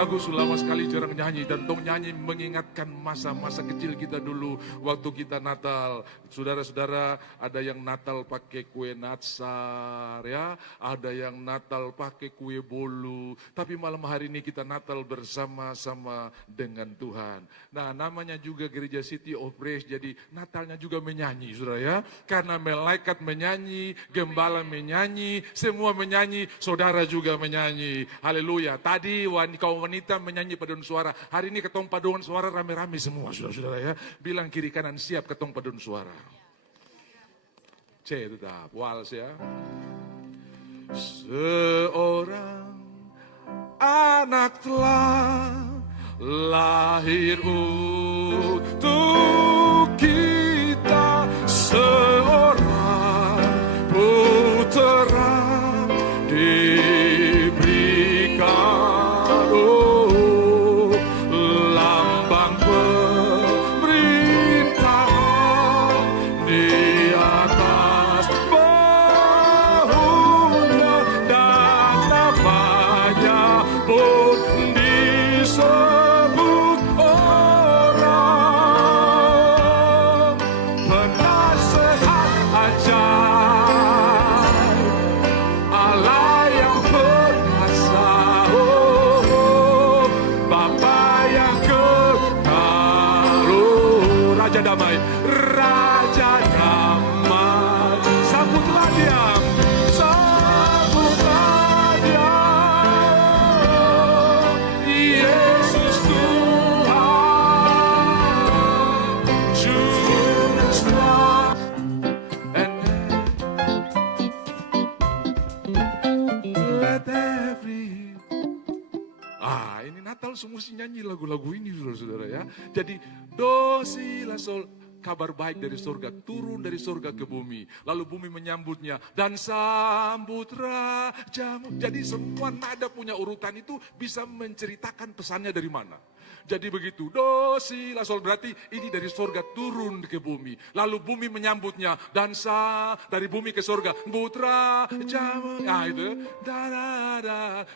lagu sulama sekali jarang nyanyi. Dan tong nyanyi mengingatkan masa-masa kecil kita dulu. Waktu kita Natal. Saudara-saudara, ada yang Natal pakai kue natsar ya. Ada yang Natal pakai kue bolu. Tapi malam hari ini kita Natal bersama-sama dengan Tuhan. Nah, namanya juga Gereja City of Praise. Jadi Natalnya juga menyanyi, saudara ya. Karena malaikat menyanyi, gembala menyanyi, semua menyanyi, saudara juga menyanyi. Haleluya. Tadi kaum wanita menyanyi paduan suara. Hari ini ketong paduan suara rame-rame semua, saudara-saudara ya. Bilang kiri kanan siap ketong paduan suara. C tetap, wals ya. Seorang anak telah lahir untuk kita, seorang putera diberikan, oh, lambang pemerintahan di atas bahunya, dan namanya pun disebut orang penasehat ajaib, Allah yang perkasa, oh, Bapa yang kekal, oh, Raja Damai, Raja Damai. Sambutlah dia, sambutlah dia, Yesus Tuhan, Juru Selamat. Let every... ini Natal semua mesti nyanyi lagu-lagu ini, saudara-saudara ya. Jadi do si la sol, kabar baik dari surga, turun dari surga ke bumi. Lalu bumi menyambutnya, dan sambut rajamu. Jadi semua nada punya urutan itu bisa menceritakan pesannya dari mana. Jadi begitu, do si la sol, berarti ini dari surga turun ke bumi. Lalu bumi menyambutnya, dan dari bumi ke surga, putra jamu. Nah itu,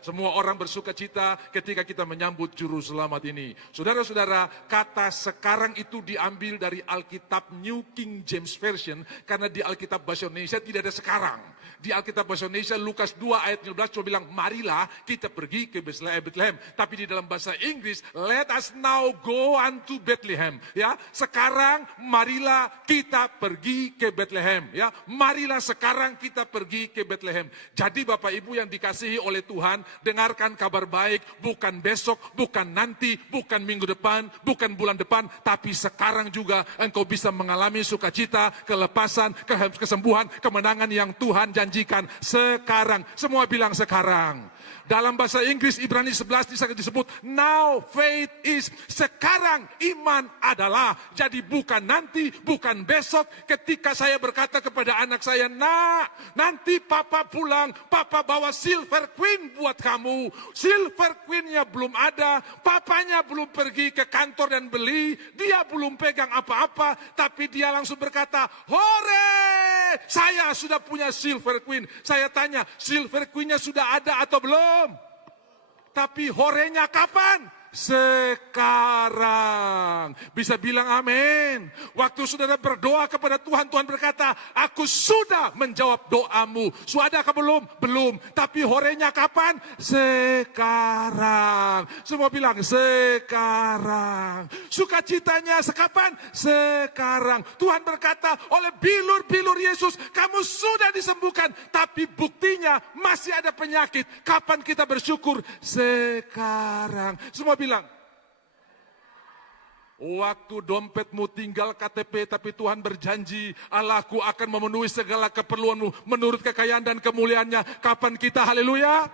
semua orang bersuka cita ketika kita menyambut Juru Selamat ini. Saudara-saudara, kata sekarang itu diambil dari Alkitab New King James Version, karena di Alkitab bahasa Indonesia tidak ada sekarang. Di Alkitab bahasa Indonesia Lukas 2 ayat 15 cuma bilang, marilah kita pergi ke Bethlehem. Tapi di dalam bahasa Inggris, let us now go unto Bethlehem. Ya, sekarang marilah kita pergi ke Bethlehem. Ya, marilah sekarang kita pergi ke Bethlehem. Jadi Bapak Ibu yang dikasihi oleh Tuhan, dengarkan kabar baik, bukan besok, bukan nanti, bukan minggu depan, bukan bulan depan, tapi sekarang juga engkau bisa mengalami sukacita, kelepasan, kesembuhan, kemenangan yang Tuhan janjikan sekarang. Semua bilang sekarang. Dalam bahasa Inggris Ibrani 11 disebut now faith is, sekarang iman adalah. Jadi bukan nanti, bukan besok. Ketika saya berkata kepada anak saya, nak, nanti papa pulang, papa bawa silver queen buat kamu. Silver queennya belum ada, papanya belum pergi ke kantor dan beli, dia belum pegang apa-apa, tapi dia langsung berkata, hore, saya sudah punya silver queen. Saya tanya, silver queennya sudah ada atau belum? Tapi horenya kapan? Sekarang. Bisa bilang amin. Waktu saudara berdoa kepada Tuhan, Tuhan berkata, aku sudah menjawab doamu. Sudah kah belum? Belum. Tapi horenya kapan? Sekarang. Semua bilang sekarang. Sukacitanya sekapan? Sekarang. Tuhan berkata, oleh bilur-bilur Yesus, kamu sudah disembuhkan. Tapi buktinya masih ada penyakit. Kapan kita bersyukur? Sekarang. Semua bilang, waktu dompetmu tinggal KTP, tapi Tuhan berjanji, Allahku akan memenuhi segala keperluanmu menurut kekayaan dan kemuliaannya. Kapan kita haleluya?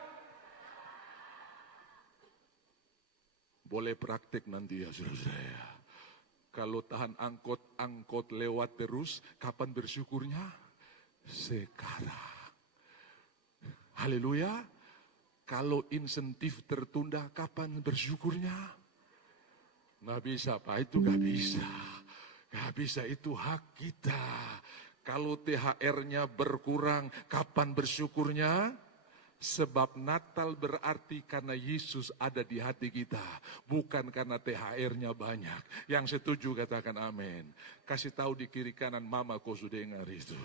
Boleh praktek nanti ya saudara-saudara. Kalau tahan angkot lewat terus, kapan bersyukurnya? Sekarang. Haleluya. Kalau insentif tertunda, kapan bersyukurnya? Nggak bisa, Pak, itu nggak bisa. Nggak bisa, itu hak kita. Kalau THR-nya berkurang, kapan bersyukurnya? Sebab Natal berarti karena Yesus ada di hati kita, bukan karena THR-nya banyak. Yang setuju katakan amin. Kasih tahu di kiri kanan, mama kau sudah dengar itu.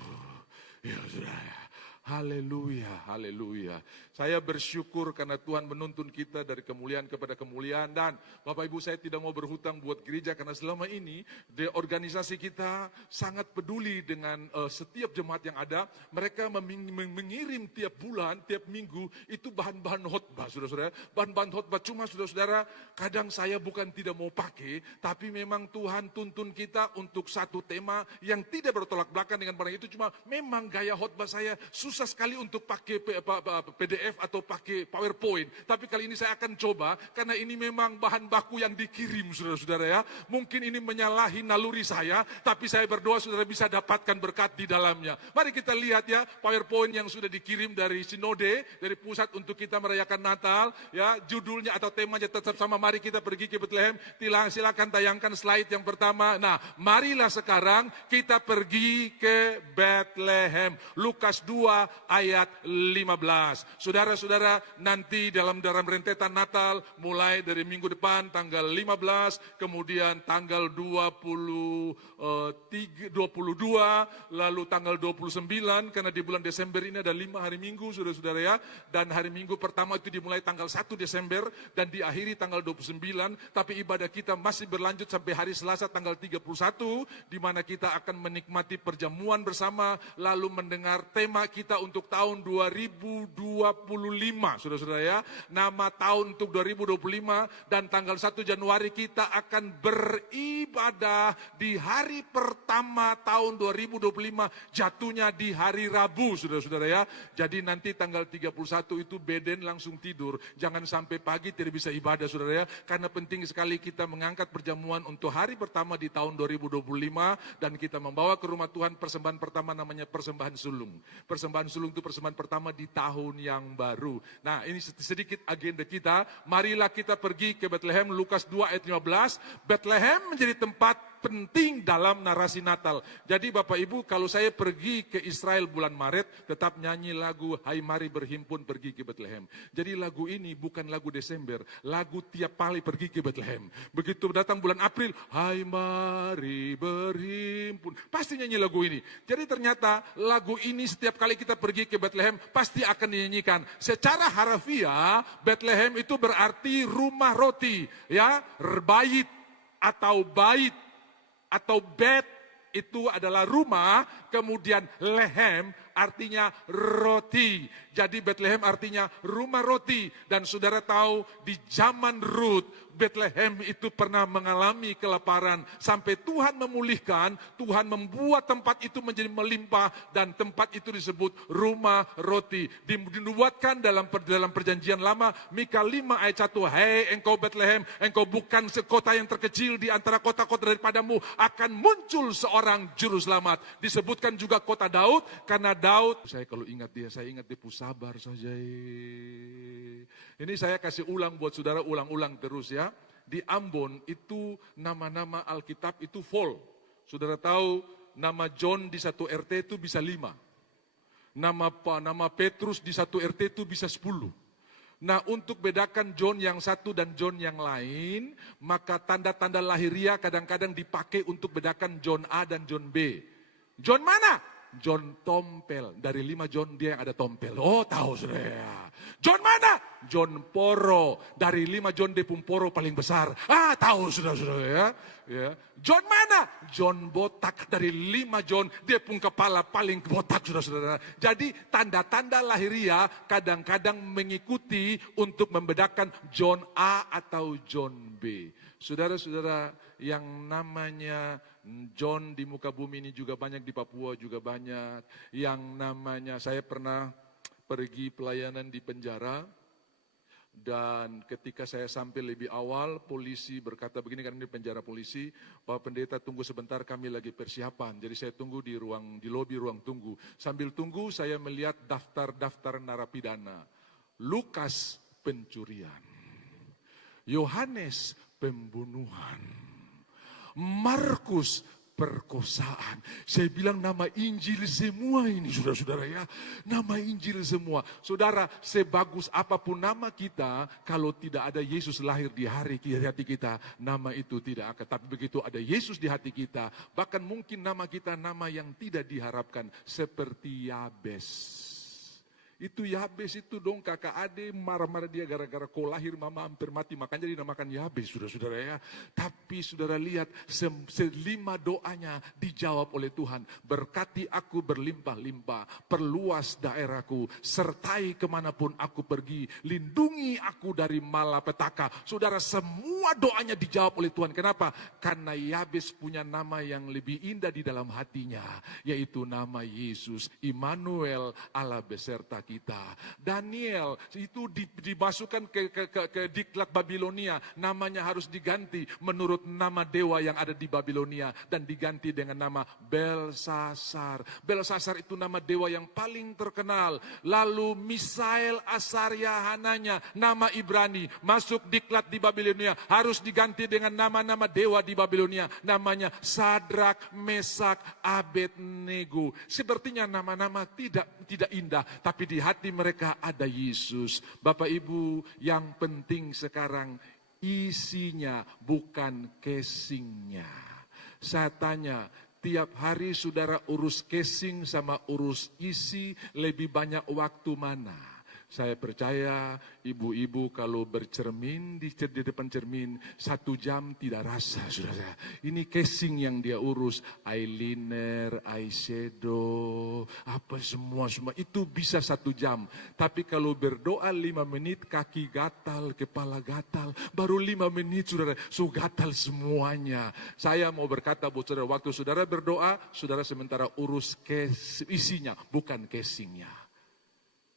Ya sudah. Haleluya, haleluya. Saya bersyukur karena Tuhan menuntun kita dari kemuliaan kepada kemuliaan. Dan Bapak Ibu, saya tidak mau berhutang buat gereja karena selama ini organisasi kita sangat peduli dengan setiap jemaat yang ada. Mereka mengirim tiap bulan, tiap minggu itu bahan-bahan khotbah, saudara-saudara. Bahan-bahan khotbah, cuma saudara-saudara, kadang saya bukan tidak mau pakai, tapi memang Tuhan tuntun kita untuk satu tema yang tidak bertolak belakang dengan barang itu. Cuma memang gaya khotbah saya susah sekali untuk pakai PDF atau pakai PowerPoint. Tapi kali ini saya akan coba, karena ini memang bahan baku yang dikirim, saudara-saudara ya. Mungkin ini menyalahi naluri saya, tapi saya berdoa saudara bisa dapatkan berkat di dalamnya. Mari kita lihat ya, PowerPoint yang sudah dikirim dari Sinode, dari pusat untuk kita merayakan Natal. Ya, judulnya atau temanya tetap sama, mari kita pergi ke Bethlehem. Silakan tayangkan slide yang pertama. Nah, marilah sekarang kita pergi ke Bethlehem. Lukas 2 ayat 15. Saudara-saudara, nanti dalam rentetan Natal mulai dari minggu depan tanggal 15, kemudian tanggal 22, lalu tanggal 29, karena di bulan Desember ini ada 5 hari Minggu, saudara-saudara ya. Dan hari Minggu pertama itu dimulai tanggal 1 Desember dan diakhiri tanggal 29, tapi ibadah kita masih berlanjut sampai hari Selasa tanggal 31, di mana kita akan menikmati perjamuan bersama, lalu mendengar tema kita untuk tahun 2025, saudara-saudara ya. Nama tahun untuk 2025, dan tanggal 1 Januari kita akan beribadah di hari pertama tahun 2025, jatuhnya di hari Rabu, saudara-saudara ya. Jadi nanti tanggal 31 itu beden langsung tidur. Jangan sampai pagi tidak bisa ibadah, saudara ya. Karena penting sekali kita mengangkat perjamuan untuk hari pertama di tahun 2025, dan kita membawa ke rumah Tuhan persembahan pertama namanya persembahan sulung. Persembahan sulung itu persembahan pertama di tahun yang baru. Nah, ini sedikit agenda kita. Marilah kita pergi ke Bethlehem. Lukas 2 ayat 15. Bethlehem menjadi tempat penting dalam narasi Natal. Jadi Bapak Ibu, kalau saya pergi ke Israel bulan Maret, tetap nyanyi lagu Hai Mari Berhimpun Pergi ke Bethlehem. Jadi lagu ini bukan lagu Desember, lagu tiap kali pergi ke Bethlehem. Begitu datang bulan April, Hai Mari Berhimpun, pasti nyanyi lagu ini. Jadi ternyata lagu ini setiap kali kita pergi ke Bethlehem pasti akan dinyanyikan. Secara harafiah, Bethlehem itu berarti rumah roti, ya, bait atau bait atau bet itu adalah rumah, kemudian lehem artinya roti. Jadi Bethlehem artinya rumah roti. Dan saudara tahu di zaman Rut, Bethlehem itu pernah mengalami kelaparan. Sampai Tuhan memulihkan, Tuhan membuat tempat itu menjadi melimpah. Dan tempat itu disebut rumah roti. Dinubuatkan dalam perjanjian lama, Mika 5 ayat 1. Hei engkau Bethlehem, engkau bukan sekota yang terkecil di antara kota-kota daripadamu. Akan muncul seorang juru selamat. Disebutkan juga kota Daud, karena Daud, saya kalau ingat dia, saya ingat dia sabar saja. Ini saya kasih ulang buat saudara, ulang-ulang terus ya. Di Ambon itu nama-nama Alkitab itu full. Saudara tahu nama John di satu RT itu bisa 5. Nama Petrus di satu RT itu bisa 10. Nah, untuk bedakan John yang satu dan John yang lain, maka tanda-tanda lahiria kadang-kadang dipakai untuk bedakan John A dan John B. John mana? John Tompel. Dari 5 John dia yang ada tompel. Oh, tahu saudara. John mana? John Poro. Dari 5 John dia pun Poro paling besar. Ah, tahu saudara-saudara ya. John mana? John Botak. Dari 5 John dia pun kepala paling botak, saudara-saudara. Jadi tanda-tanda lahiria kadang-kadang mengikuti untuk membedakan John A atau John B. Saudara-saudara, yang namanya John di muka bumi ini juga banyak, di Papua juga banyak. Yang namanya, saya pernah pergi pelayanan di penjara, dan ketika saya sampai lebih awal, polisi berkata begini, karena ini penjara polisi, Pak Pendeta tunggu sebentar, kami lagi persiapan. Jadi saya tunggu di lobi ruang tunggu. Sambil tunggu saya melihat daftar-daftar narapidana. Lukas pencurian, Yohanes pembunuhan, Markus perkosaan. Saya bilang nama Injil semua ini, saudara-saudara ya. Nama Injil semua. Saudara, sebagus apapun nama kita, kalau tidak ada Yesus lahir di hati kita, nama itu tidak akan. Tapi begitu ada Yesus di hati kita, bahkan mungkin nama kita nama yang tidak diharapkan, seperti Yabes. Itu Yabes itu dong, kakak ade marah-marah dia gara-gara kau lahir mama hampir mati, makanya dinamakan Yabes, saudara-saudara ya. Tapi saudara lihat, selima doanya dijawab oleh Tuhan. Berkati aku berlimpah-limpah, perluas daerahku, sertai kemanapun aku pergi, lindungi aku dari malapetaka. Saudara, semua doanya dijawab oleh Tuhan. Kenapa? Karena Yabes punya nama yang lebih indah di dalam hatinya, yaitu nama Yesus, Immanuel, Allah beserta kita. Daniel itu dimasukkan ke diklat Babilonia, namanya harus diganti menurut nama dewa yang ada di Babilonia dan diganti dengan nama Belsasar. Belsasar itu nama dewa yang paling terkenal. Lalu Misael, Asaria, Hananya, nama Ibrani, masuk diklat di Babilonia, harus diganti dengan nama-nama dewa di Babilonia, namanya Sadrak, Mesak, Abednego. Sepertinya nama-nama tidak indah, tapi di hati mereka ada Yesus. Bapak Ibu, yang penting sekarang isinya, bukan casingnya. Saya tanya, tiap hari saudara urus casing sama urus isi, lebih banyak waktu mana? Saya percaya ibu-ibu kalau bercermin di depan cermin 1 jam tidak rasa, saudara. Ini casing yang dia urus, eyeliner, eyeshadow, apa semua itu bisa 1 jam. Tapi kalau berdoa 5 menit kaki gatal, kepala gatal, baru 5 menit saudara, gatal semuanya. Saya mau berkata buat saudara, waktu saudara berdoa, saudara sementara urus isinya, bukan casingnya.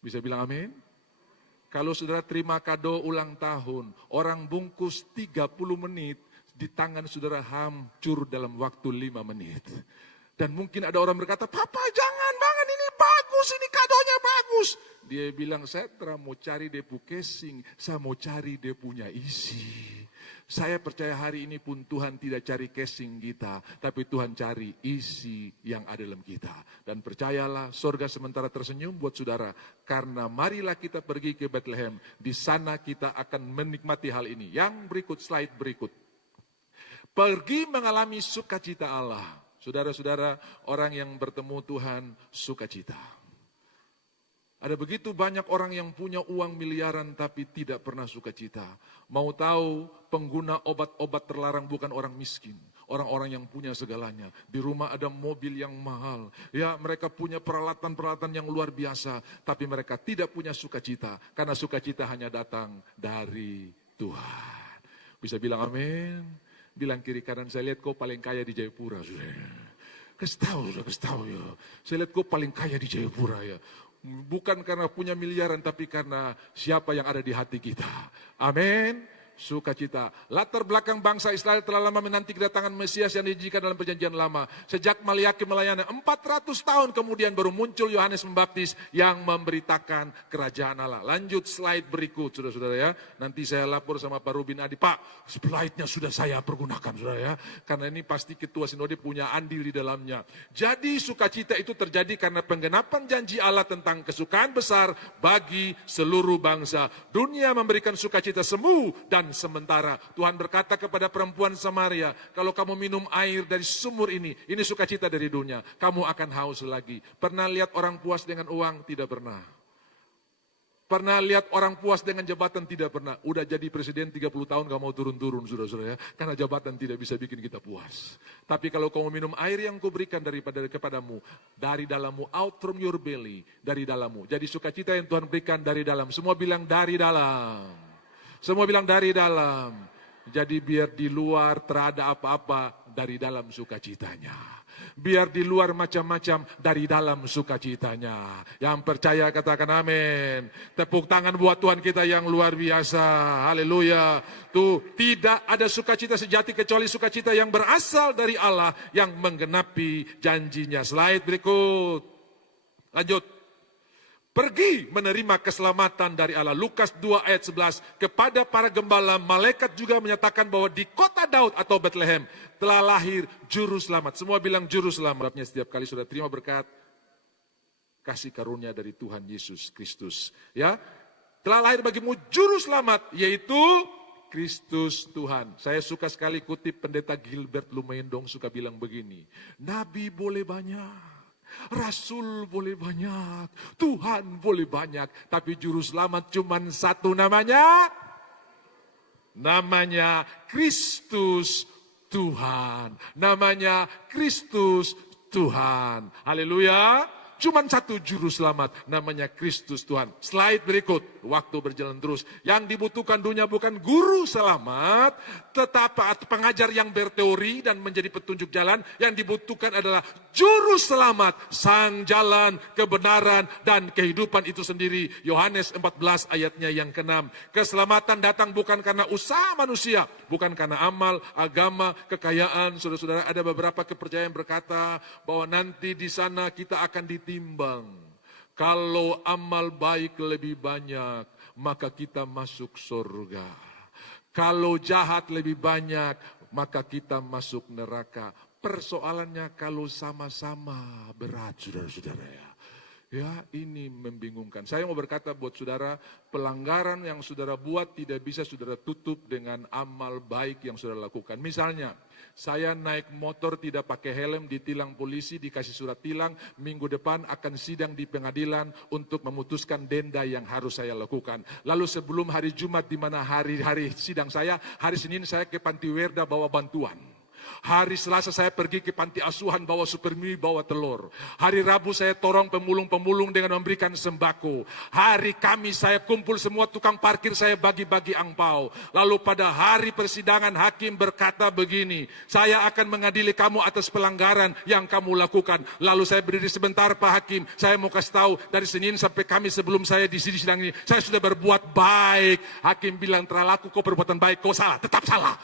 Bisa bilang amin? Kalau saudara terima kado ulang tahun, orang bungkus 30 menit, di tangan saudara hancur dalam waktu 5 menit. Dan mungkin ada orang berkata, Papa jangan banget, ini bagus, ini kadonya bagus. Dia bilang, saya mau cari dia punya casing, saya mau cari dia punya isi. Saya percaya hari ini pun Tuhan tidak cari casing kita, tapi Tuhan cari isi yang ada dalam kita. Dan percayalah, sorga sementara tersenyum buat saudara, karena marilah kita pergi ke Bethlehem. Di sana kita akan menikmati hal ini. Yang berikut, slide berikut. Pergi mengalami sukacita Allah. Saudara-saudara, orang yang bertemu Tuhan sukacita. Ada begitu banyak orang yang punya uang miliaran tapi tidak pernah sukacita. Mau tahu, pengguna obat-obat terlarang bukan orang miskin. Orang-orang yang punya segalanya. Di rumah ada mobil yang mahal. Ya, mereka punya peralatan-peralatan yang luar biasa. Tapi mereka tidak punya sukacita. Karena sukacita hanya datang dari Tuhan. Bisa bilang amin? Bilang kiri kanan, saya lihat kau paling kaya di Jayapura. Kasih tahu ya. Saya lihat kau paling kaya di Jayapura ya. Bukan karena punya miliaran, tapi karena siapa yang ada di hati kita. Amin. Sukacita. Latar belakang bangsa Israel telah lama menanti kedatangan Mesias yang dijanjikan dalam perjanjian lama. Sejak Maliaki melayani 400 tahun kemudian baru muncul Yohanes Pembaptis yang memberitakan kerajaan Allah. Lanjut slide berikut, saudara-saudara ya. Nanti saya lapor sama Pak Rubin Adi. Pak, slide-nya sudah saya pergunakan, saudara ya. Karena ini pasti ketua sinode punya andil di dalamnya. Jadi sukacita itu terjadi karena penggenapan janji Allah tentang kesukaan besar bagi seluruh bangsa. Dunia memberikan sukacita semu dan sementara. Tuhan berkata kepada perempuan Samaria, kalau kamu minum air dari sumur ini sukacita dari dunia, kamu akan haus lagi. Pernah lihat orang puas dengan uang? Tidak pernah. Pernah lihat orang puas dengan jabatan? Tidak pernah. Udah jadi presiden 30 tahun gak mau turun-turun, saudara-saudara ya. Karena jabatan tidak bisa bikin kita puas. Tapi kalau kamu minum air yang kuberikan kepadamu, dari dalammu, out from your belly, dari dalammu. Jadi sukacita yang Tuhan berikan dari dalam. Semua bilang dari dalam. Semua bilang dari dalam. Jadi biar di luar terada apa-apa, dari dalam sukacitanya. Biar di luar macam-macam, dari dalam sukacitanya. Yang percaya katakan amin. Tepuk tangan buat Tuhan kita yang luar biasa. Haleluya. Tuh, tidak ada sukacita sejati kecuali sukacita yang berasal dari Allah yang menggenapi janjinya. Slide berikut. Lanjut. pergi menerima keselamatan dari Allah. Lukas 2 ayat 11, kepada para gembala, malaikat juga menyatakan bahwa di kota Daud atau Bethlehem telah lahir juru selamat. Semua bilang juru selamat. Setiap kali sudah terima berkat, kasih karunia dari Tuhan Yesus Kristus. Ya, telah lahir bagimu juru selamat, yaitu Kristus Tuhan. Saya suka sekali kutip pendeta Gilbert Lumendong suka bilang begini, Nabi boleh banyak, Rasul boleh banyak, Tuhan boleh banyak, tapi juru selamat cuma satu namanya. Namanya Kristus Tuhan. Namanya Kristus Tuhan. Haleluya. Cuman satu juru selamat, namanya Kristus Tuhan. Slide berikut, waktu berjalan terus. Yang dibutuhkan dunia bukan guru selamat, tetapi pengajar yang berteori dan menjadi petunjuk jalan. Yang dibutuhkan adalah juru selamat, sang jalan, kebenaran, dan kehidupan itu sendiri. Yohanes 14 ayatnya yang ke-6. Keselamatan datang bukan karena usaha manusia, bukan karena amal, agama, kekayaan. Saudara-saudara, ada beberapa kepercayaan berkata bahwa nanti di sana kita akan ditimbang. Kalau amal baik lebih banyak, maka kita masuk surga. Kalau jahat lebih banyak, maka kita masuk neraka. Persoalannya kalau sama-sama berat, saudara-saudara ya. Ya, ini membingungkan. Saya mau berkata buat saudara, pelanggaran yang saudara buat tidak bisa saudara tutup dengan amal baik yang saudara lakukan. Misalnya, saya naik motor tidak pakai helm, ditilang polisi, dikasih surat tilang, minggu depan akan sidang di pengadilan untuk memutuskan denda yang harus saya lakukan. Lalu sebelum hari Jumat, di mana hari sidang saya, hari Senin saya ke Panti Werda bawa bantuan. Hari Selasa saya pergi ke panti asuhan bawa supermie, bawa telur. Hari Rabu saya torong pemulung-pemulung dengan memberikan sembako. Hari Kamis saya kumpul semua tukang parkir, saya bagi-bagi angpau. Lalu pada hari persidangan hakim berkata begini, saya akan mengadili kamu atas pelanggaran yang kamu lakukan. Lalu saya berdiri sebentar, Pak Hakim, saya mau kasih tahu dari Senin sampai Kamis sebelum saya di sidang ini, saya sudah berbuat baik. Hakim bilang, telah laku kau perbuatan baik, kau salah, tetap salah.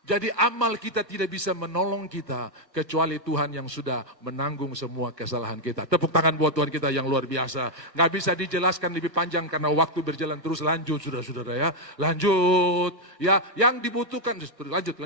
Jadi amal kita tidak bisa menolong kita kecuali Tuhan yang sudah menanggung semua kesalahan kita. Tepuk tangan buat Tuhan kita yang luar biasa. Nggak bisa dijelaskan lebih panjang karena waktu berjalan terus. Lanjut saudara-saudara ya. Lanjut. Ya, yang dibutuhkan. Lanjut.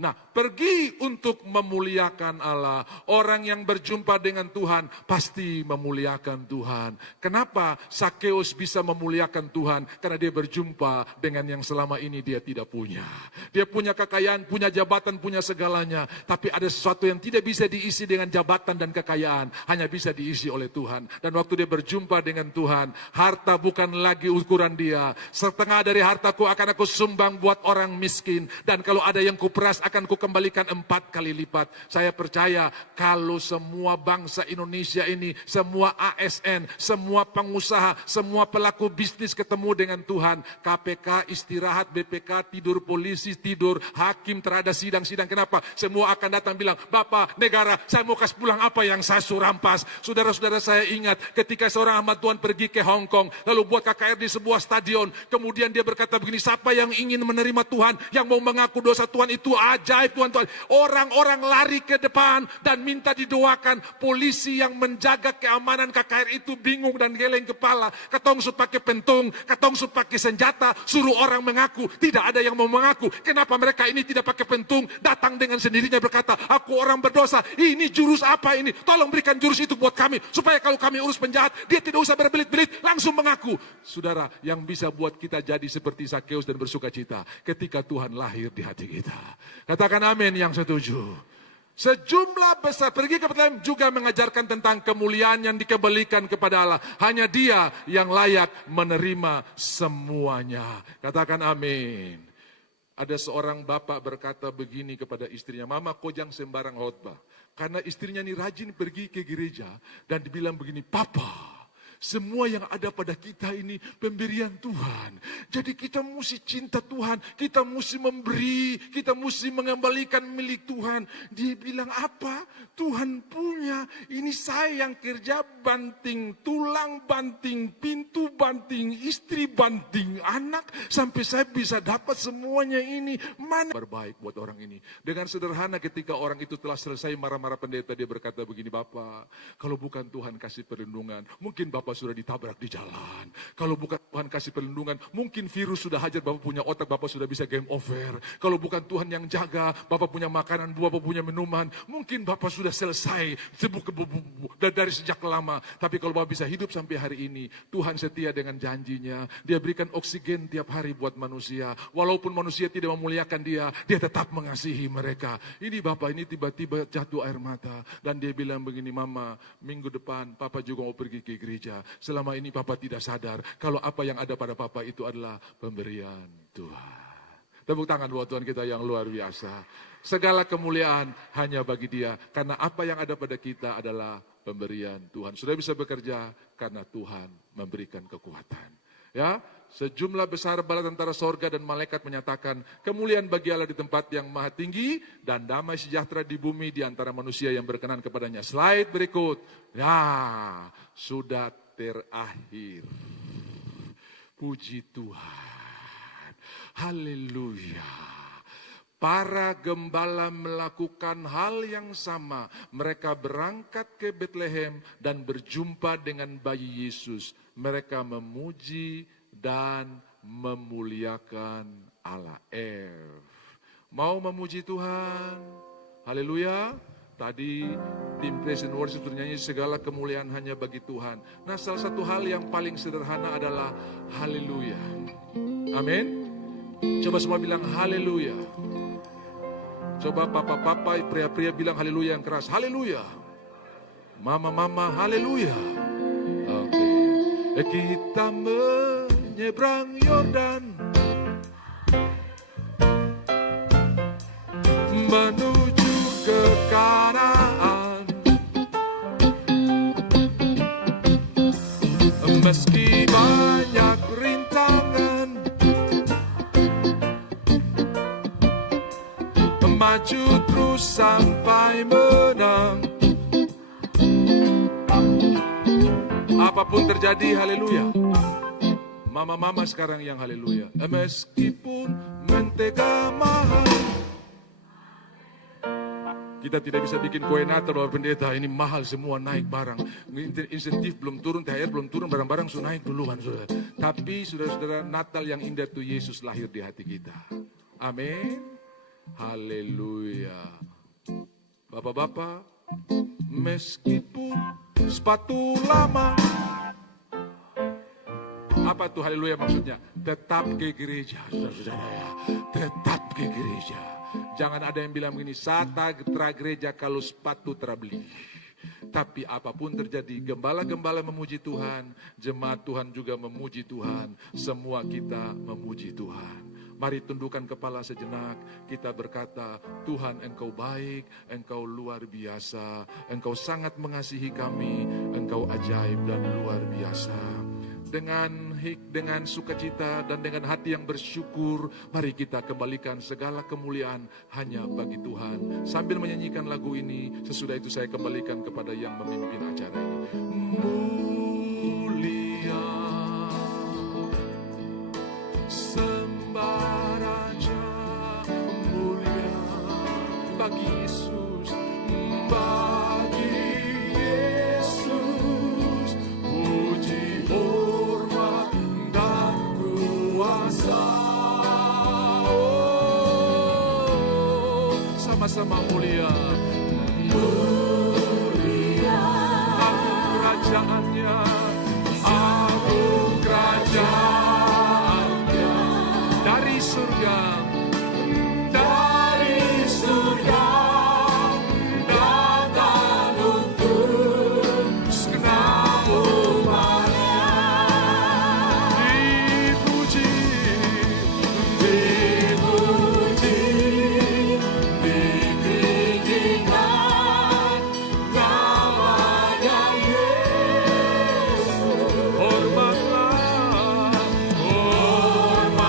Nah, pergi untuk memuliakan Allah. Orang yang berjumpa dengan Tuhan pasti memuliakan Tuhan. Kenapa Sakeus bisa memuliakan Tuhan? Karena dia berjumpa dengan yang selama ini dia tidak punya. Dia punya kekayaan, punya jabatan, punya segalanya. Tapi ada sesuatu yang tidak bisa diisi dengan jabatan dan kekayaan. Hanya bisa diisi oleh Tuhan. Dan waktu dia berjumpa dengan Tuhan, harta bukan lagi ukuran dia. Setengah dari hartaku akan aku sumbang buat orang miskin. Dan kalau ada yang kuperas akan kukembalikan 4 kali lipat. Saya percaya kalau semua bangsa Indonesia ini, semua ASN, semua pengusaha, semua pelaku bisnis ketemu dengan Tuhan. KPK istirahat, BPK tidur, polisi tidur, hakim terhadap sidang-sidang. Kenapa? Semua akan datang bilang, Bapak negara, saya mau kasih pulang apa yang saya surampas. Saudara-saudara, saya ingat ketika seorang hamba Tuhan pergi ke Hong Kong, lalu buat KKR di sebuah stadion. Kemudian dia berkata begini, siapa yang ingin menerima Tuhan, yang mau mengaku dosa Tuhan itu ajaib Tuhan. Orang-orang lari ke depan dan minta didoakan. Polisi yang menjaga keamanan KKR itu bingung dan geleng kepala. Katong su pakai pentung, katong su pakai senjata, suruh orang mengaku. Tidak ada yang mau mengaku. Kenapa mereka ini tidak pakai pentung, datang dengan sendirinya berkata, aku orang berdosa, ini jurus apa ini? Tolong berikan jurus itu buat kami, supaya kalau kami urus penjahat, dia tidak usah berbelit-belit, langsung mengaku. Saudara, yang bisa buat kita jadi seperti Sakeus dan bersuka cita, ketika Tuhan lahir di hati kita. Katakan amin yang setuju. Sejumlah besar pergi ke Bethlehem juga mengajarkan tentang kemuliaan yang dikembalikan kepada Allah. Hanya Dia yang layak menerima semuanya. Katakan amin. Ada seorang bapak berkata begini kepada istrinya, Mama kau jangan sembarang khotbah. Karena istrinya ini rajin pergi ke gereja dan dibilang begini, Papa, semua yang ada pada kita ini pemberian Tuhan. Jadi kita mesti cinta Tuhan, kita mesti memberi, kita mesti mengembalikan milik Tuhan. Dia bilang apa? Tuhan punya, ini saya yang kerja banting tulang, banting pintu, banting istri, banting anak. Sampai saya bisa dapat semuanya ini. Mana berbaik buat orang ini. Dengan sederhana ketika orang itu telah selesai marah-marah pendeta, dia berkata begini, Bapak, kalau bukan Tuhan kasih perlindungan, mungkin Bapak Bapak sudah ditabrak di jalan. Kalau bukan Tuhan kasih perlindungan, mungkin virus sudah hajar Bapak punya otak, Bapak sudah bisa game over. Kalau bukan Tuhan yang jaga, Bapak punya makanan, Bapak punya minuman, mungkin Bapak sudah selesai dari sejak lama. Tapi kalau Bapak bisa hidup sampai hari ini, Tuhan setia dengan janjinya. Dia berikan oksigen tiap hari buat manusia. Walaupun manusia tidak memuliakan dia, dia tetap mengasihi mereka. Ini Bapak ini tiba-tiba jatuh air mata. Dan dia bilang begini, Mama, minggu depan Papa juga mau pergi ke gereja. Selama ini Papa tidak sadar kalau apa yang ada pada Papa itu adalah pemberian Tuhan. Tepuk tangan buat Tuhan kita yang luar biasa. Segala kemuliaan hanya bagi Dia. Karena apa yang ada pada kita adalah pemberian Tuhan. Sudah bisa bekerja karena Tuhan memberikan kekuatan. Ya, sejumlah besar bala tentara sorga dan malaikat menyatakan kemuliaan bagi Allah di tempat yang maha tinggi dan damai sejahtera di bumi di antara manusia yang berkenan kepadanya. Slide berikut. Ya, sudah terakhir. Puji Tuhan. Haleluya. Para gembala melakukan hal yang sama. Mereka berangkat ke Bethlehem dan berjumpa dengan bayi Yesus. Mereka memuji dan memuliakan Allah. Mau memuji Tuhan? Haleluya. Tadi tim praise and worship bernyanyi segala kemuliaan hanya bagi Tuhan. Nah, salah satu hal yang paling sederhana adalah haleluya. Amin. Coba semua bilang haleluya. Coba papa-papa, pria-pria bilang haleluya yang keras. Haleluya. Mama-mama haleluya. Oke. Kita menyeberang Yordan menuju ke Kanaan. Meski banyak rintangan, maju terus sampai menang. Apapun terjadi, haleluya. Mama-mama sekarang yang haleluya. Meskipun mentega mahal. Kita tidak bisa bikin kue Natal Bapak Pendeta, ini mahal semua, naik barang. Insentif belum turun, THR belum turun, barang-barang sudah naik duluan. Saudara. Tapi saudara-saudara, Natal yang indah itu Yesus lahir di hati kita. Amin. Haleluya. Bapak-bapak, meskipun sepatu lama. Apa tuh haleluya maksudnya? Tetap ke gereja, saudara-saudara ya. Tetap ke gereja. Jangan ada yang bilang begini, sata getra gereja kalau sepatu terabeli. Tapi apapun terjadi, gembala-gembala memuji Tuhan, jemaat Tuhan juga memuji Tuhan, semua kita memuji Tuhan. Mari tundukkan kepala sejenak, kita berkata, Tuhan Engkau baik, Engkau luar biasa, Engkau sangat mengasihi kami, Engkau ajaib dan luar biasa. Dengan sukacita dan dengan hati yang bersyukur, mari kita kembalikan segala kemuliaan hanya bagi Tuhan. Sambil menyanyikan lagu ini, sesudah itu saya kembalikan kepada yang memimpin acara ini. Mulia sembah Raja, mulia bagi Yesus, bagi Yesus, puji hormat dan kuasa. Sama-sama mulia. Mulia agung kerajaannya, agung kerajaannya dari surga, dari surga datang untuk segenap umatnya. Dipuji, dipuji, ditinggikan namanya Yesus. Hormatlah, hormatlah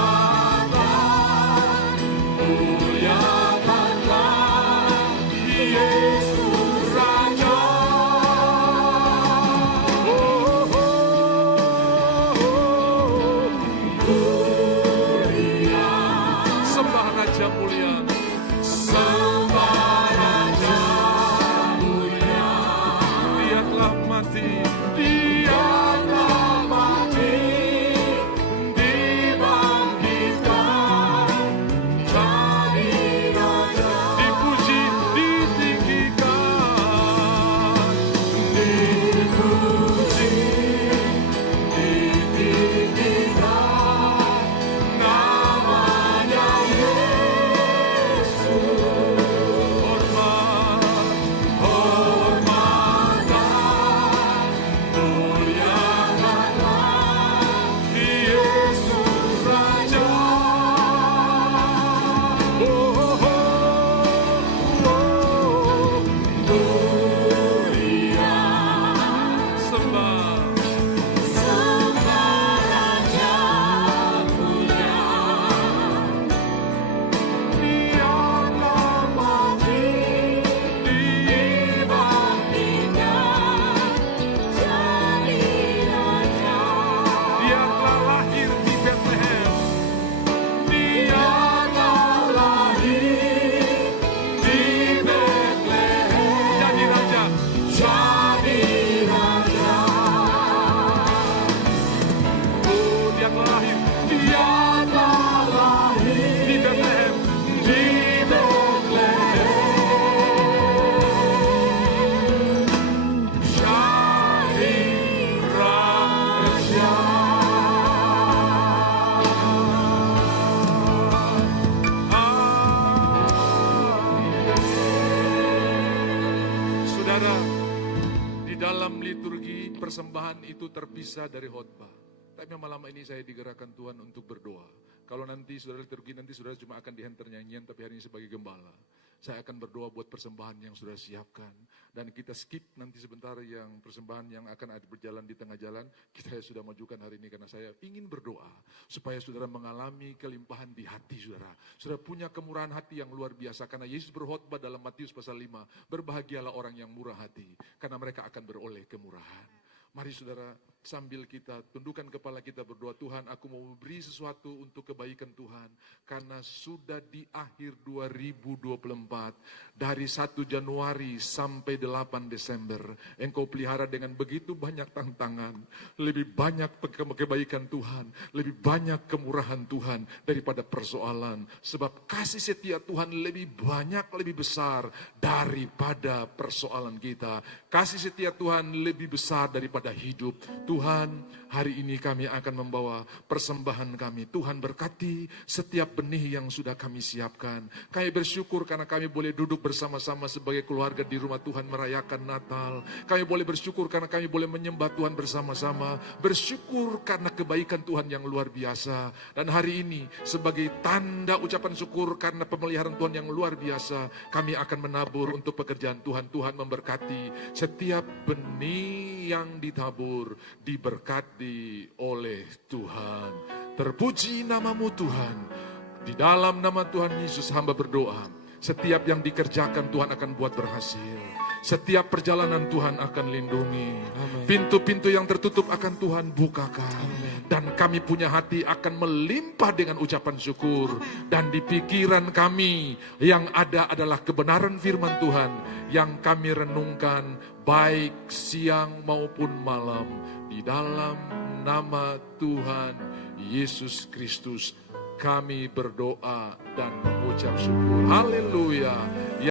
saudara, di dalam liturgi persembahan itu terpisah dari khotbah. Tapi malam ini saya digerakkan Tuhan untuk berdoa. Kalau nanti saudara liturgi, nanti saudara cuma akan dihantar nyanyian, tapi hari ini sebagai gembala. Saya akan berdoa buat persembahan yang sudah siapkan. Dan kita skip nanti sebentar yang persembahan yang akan ada berjalan di tengah jalan. Kita sudah majukan hari ini karena saya ingin berdoa. Supaya saudara mengalami kelimpahan di hati saudara. Saudara punya kemurahan hati yang luar biasa. Karena Yesus berkhotbah dalam Matius pasal 5. Berbahagialah orang yang murah hati. Karena mereka akan beroleh kemurahan. Mari saudara, sambil kita tundukkan kepala kita berdoa, Tuhan aku mau beri sesuatu untuk kebaikan Tuhan. Karena sudah di akhir 2024, dari 1 Januari sampai 8 Desember, Engkau pelihara dengan begitu banyak tantangan. Lebih banyak kebaikan Tuhan, lebih banyak kemurahan Tuhan daripada persoalan. Sebab kasih setia Tuhan lebih banyak, lebih besar daripada persoalan kita. Kasih setia Tuhan lebih besar daripada hidup. Tuhan, hari ini kami akan membawa persembahan kami. Tuhan berkati setiap benih yang sudah kami siapkan. Kami bersyukur karena kami boleh duduk bersama-sama sebagai keluarga di rumah Tuhan merayakan Natal. Kami boleh bersyukur karena kami boleh menyembah Tuhan bersama-sama. Bersyukur karena kebaikan Tuhan yang luar biasa. Dan hari ini sebagai tanda ucapan syukur karena pemeliharaan Tuhan yang luar biasa, kami akan menabur untuk pekerjaan Tuhan. Tuhan memberkati setiap benih yang ditabur, diberkati oleh Tuhan. Terpuji namamu Tuhan. Di dalam nama Tuhan Yesus hamba berdoa. Setiap yang dikerjakan Tuhan akan buat berhasil. Setiap perjalanan Tuhan akan lindungi. Pintu-pintu yang tertutup akan Tuhan bukakan. Dan kami punya hati akan melimpah dengan ucapan syukur. Dan di pikiran kami yang ada adalah kebenaran firman Tuhan yang kami renungkan baik siang maupun malam. Di dalam nama Tuhan Yesus Kristus kami berdoa dan mengucap syukur. Haleluya.